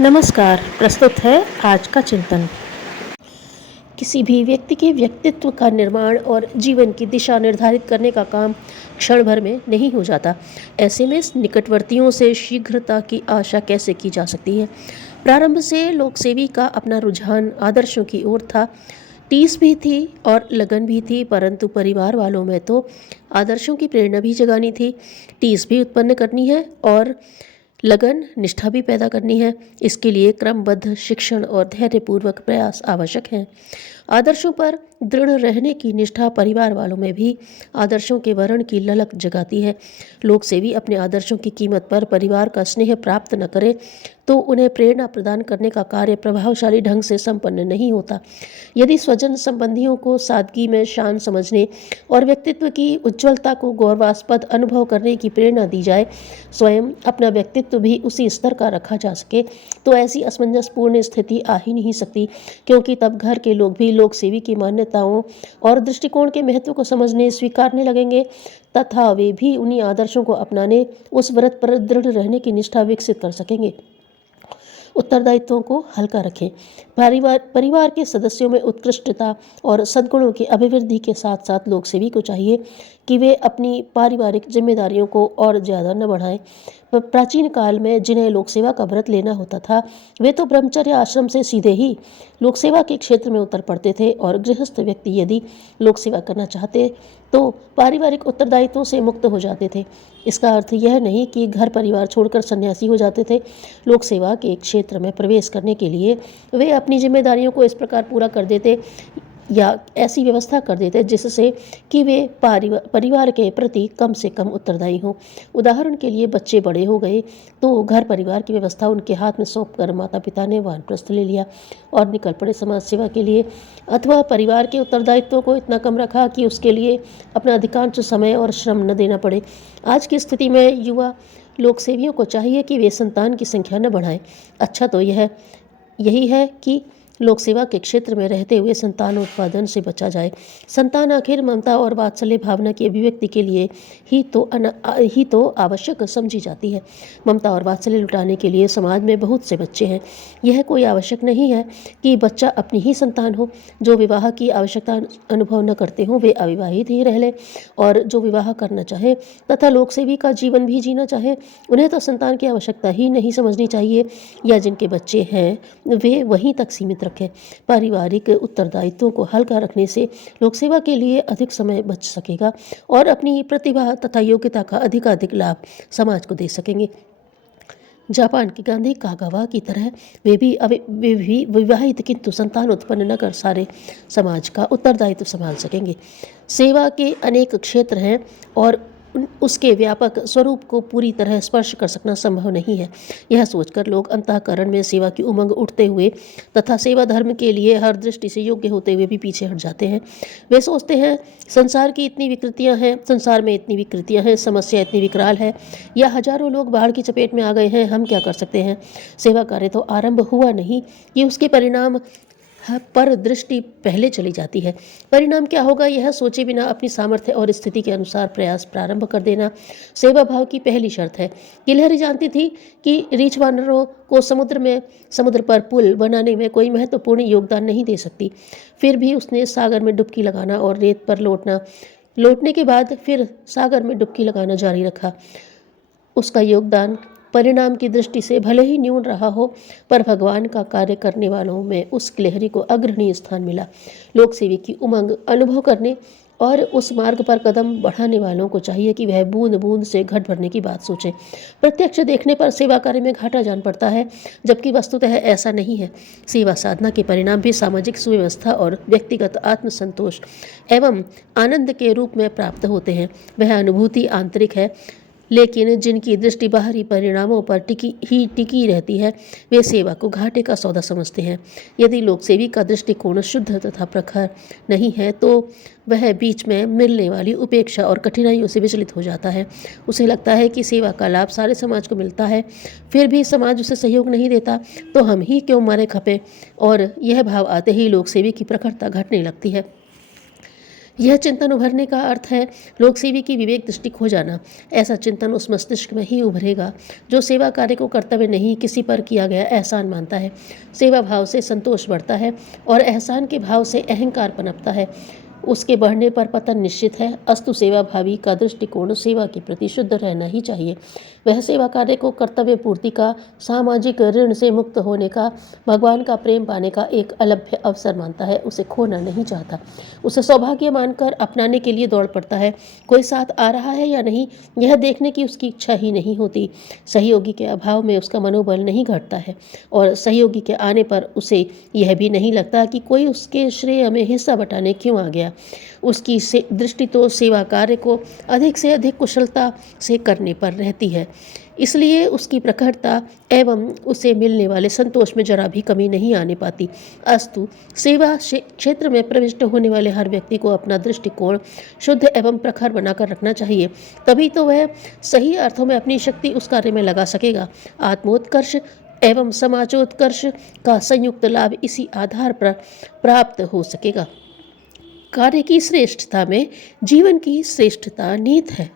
नमस्कार। प्रस्तुत है आज का चिंतन। किसी भी व्यक्ति के व्यक्तित्व का निर्माण और जीवन की दिशा निर्धारित करने का काम क्षण भर में नहीं हो जाता। ऐसे में निकटवर्तियों से शीघ्रता की आशा कैसे की जा सकती है। प्रारंभ से लोकसेवी का अपना रुझान आदर्शों की ओर था। टीस भी थी और लगन भी थी, परंतु परिवार वालों में तो आदर्शों की प्रेरणा भी जगानी थी, टीस भी उत्पन्न करनी है और लगन निष्ठा भी पैदा करनी है। इसके लिए क्रमबद्ध शिक्षण और धैर्यपूर्वक प्रयास आवश्यक हैं। आदर्शों पर दृढ़ रहने की निष्ठा परिवार वालों में भी आदर्शों के वर्ण की ललक जगाती है। लोकसेवी अपने आदर्शों की कीमत पर परिवार का स्नेह प्राप्त न करे तो उन्हें प्रेरणा प्रदान करने का कार्य प्रभावशाली ढंग से संपन्न नहीं होता। यदि स्वजन संबंधियों को सादगी में शान समझने और व्यक्तित्व की उज्ज्वलता को गौरवास्पद अनुभव करने की प्रेरणा दी जाए, स्वयं अपना व्यक्तित्व भी उसी स्तर का रखा जा सके, तो ऐसी असमंजसपूर्ण स्थिति आ ही नहीं सकती, क्योंकि तब घर के लोग भी लोकसेवी की मान्यताओं और दृष्टिकोण के महत्व को समझने स्वीकारने लगेंगे तथा वे भी उन्हीं आदर्शों को अपनाने उस व्रत पर दृढ़ रहने की निष्ठा विकसित कर सकेंगे। उत्तरदायित्वों को हल्का रखें। परिवार के सदस्यों में उत्कृष्टता और सद्गुणों की अभिवृद्धि के साथ साथ लोकसेवी को चाहिए कि वे अपनी पारिवारिक जिम्मेदारियों को और ज़्यादा न बढ़ाएं। प्राचीन काल में जिन्हें लोकसेवा का व्रत लेना होता था, वे तो ब्रह्मचर्य आश्रम से सीधे ही लोकसेवा के क्षेत्र में उतर पड़ते थे, और गृहस्थ व्यक्ति यदि लोकसेवा करना चाहते तो पारिवारिक उत्तरदायित्वों से मुक्त हो जाते थे। इसका अर्थ यह नहीं कि घर परिवार छोड़कर सन्यासी हो जाते थे। लोकसेवा के क्षेत्र में प्रवेश करने के लिए वे अपनी जिम्मेदारियों को इस प्रकार पूरा कर देते या ऐसी व्यवस्था कर देते जिससे कि वे परिवार के प्रति कम से कम उत्तरदायी हों। उदाहरण के लिए बच्चे बड़े हो गए तो घर परिवार की व्यवस्था उनके हाथ में सौंपकर माता पिता ने वानप्रस्थ ले लिया और निकल पड़े समाज सेवा के लिए, अथवा परिवार के उत्तरदायित्वों को इतना कम रखा कि उसके लिए अपना अधिकांश समय और श्रम न देना पड़े। आज की स्थिति में युवा लोकसेवियों को चाहिए कि वे संतान की संख्या न बढ़ाएं। अच्छा तो यही है कि लोक सेवा के क्षेत्र में रहते हुए संतान उत्पादन से बचा जाए। संतान आखिर ममता और वात्सल्य भावना की अभिव्यक्ति के लिए ही तो आवश्यक समझी जाती है। ममता और वात्सल्य लुटाने के लिए समाज में बहुत से बच्चे हैं। यह कोई आवश्यक नहीं है कि बच्चा अपनी ही संतान हो। जो विवाह की आवश्यकता अनुभव न करते हों वे अविवाहित ही रह लें, और जो विवाह करना चाहे तथा लोकसेवी का जीवन भी जीना चाहे उन्हें तो संतान की आवश्यकता ही नहीं समझनी चाहिए, या जिनके बच्चे हैं वे वहीं तक सीमित रखें। पारिवारिक उत्तरदायित्वों को हल्का रखने से लोकसेवा के लिए अधिक समय बच सकेगा और अपनी प्रतिभा तथा योग्यता का अधिकाधिक लाभ समाज को दे सकेंगे। जापान की गांधी कागावा की तरह वे भी विवाहित किंतु संतान उत्पन्न न कर सारे समाज का उत्तरदायित्व संभाल सकेंगे। सेवा के अनेक क्षेत्र हैं और उसके व्यापक स्वरूप को पूरी तरह स्पर्श कर सकना संभव नहीं है। यह सोचकर लोग अंतःकरण में सेवा की उमंग उठते हुए तथा सेवा धर्म के लिए हर दृष्टि से योग्य होते हुए भी पीछे हट जाते हैं। वे सोचते हैं संसार में इतनी विकृतियां हैं, समस्या इतनी विकराल है, या हजारों लोग बाढ़ की चपेट में आ गए हैं, हम क्या कर सकते हैं। सेवा कार्य तो आरंभ हुआ नहीं कि उसके परिणाम पर दृष्टि पहले चली जाती है। परिणाम क्या होगा यह सोचे बिना अपनी सामर्थ्य और स्थिति के अनुसार प्रयास प्रारंभ कर देना सेवा भाव की पहली शर्त है। गिलहरी जानती थी कि रीछ वानरों को समुद्र पर पुल बनाने में कोई महत्वपूर्ण योगदान नहीं दे सकती। फिर भी उसने सागर में डुबकी लगाना और रेत पर लौटने के बाद फिर सागर में डुबकी लगाना जारी रखा। उसका योगदान परिणाम की दृष्टि से भले ही न्यून रहा हो, पर भगवान का कार्य करने वालों में उस गिलहरी को अग्रणी स्थान मिला। लोकसेवी की उमंग अनुभव करने और उस मार्ग पर कदम बढ़ाने वालों को चाहिए कि वह बूंद बूंद से घट भरने की बात सोचें। प्रत्यक्ष देखने पर सेवा कार्य में घाटा जान पड़ता है, जबकि वस्तुतः ऐसा नहीं है। सेवा साधना के परिणाम भी सामाजिक सुव्यवस्था और व्यक्तिगत आत्मसंतोष एवं आनंद के रूप में प्राप्त होते हैं। वह अनुभूति आंतरिक है, लेकिन जिनकी दृष्टि बाहरी परिणामों पर टिकी रहती है वे सेवा को घाटे का सौदा समझते हैं। यदि लोकसेवी का दृष्टिकोण शुद्ध तथा प्रखर नहीं है तो वह बीच में मिलने वाली उपेक्षा और कठिनाइयों से विचलित हो जाता है। उसे लगता है कि सेवा का लाभ सारे समाज को मिलता है, फिर भी समाज उसे सहयोग नहीं देता तो हम ही क्यों मारे खपे, और यह भाव आते ही लोकसेवी की प्रखरता घटने लगती है। यह चिंतन उभरने का अर्थ है लोक सेवी की विवेक दृष्टि खो जाना। ऐसा चिंतन उस मस्तिष्क में ही उभरेगा जो सेवा कार्य को कर्तव्य नहीं, किसी पर किया गया एहसान मानता है। सेवा भाव से संतोष बढ़ता है और एहसान के भाव से अहंकार पनपता है। उसके बढ़ने पर पतन निश्चित है। अस्तु सेवा भावी का दृष्टिकोण सेवा के प्रति शुद्ध रहना ही चाहिए। वह सेवा कार्य को कर्तव्य पूर्ति का, सामाजिक ऋण से मुक्त होने का, भगवान का प्रेम पाने का एक अलभ्य अवसर मानता है। उसे खोना नहीं चाहता। उसे सौभाग्य मानकर अपनाने के लिए दौड़ पड़ता है। कोई साथ आ रहा है या नहीं, यह देखने की उसकी इच्छा ही नहीं होती। सहयोगी के अभाव में उसका मनोबल नहीं घटता है और सहयोगी के आने पर उसे यह भी नहीं लगता कि कोई उसके श्रेय में हिस्सा बटाने क्यों आ गया। उसकी दृष्टि तो सेवा कार्य को अधिक से अधिक कुशलता से करने पर रहती है। इसलिए उसकी प्रखरता एवं उसे मिलने वाले संतोष में जरा भी कमी नहीं आने पाती। अस्तु सेवा क्षेत्र में प्रविष्ट होने वाले हर व्यक्ति को अपना दृष्टिकोण शुद्ध एवं प्रखर बनाकर रखना चाहिए। तभी तो वह सही अर्थों में अपनी शक्ति उस कार्य में लगा सकेगा। आत्मोत्कर्ष एवं समाजोत्कर्ष का संयुक्त लाभ इसी आधार पर प्राप्त हो सकेगा। कार्य की श्रेष्ठता में जीवन की श्रेष्ठता निहित है।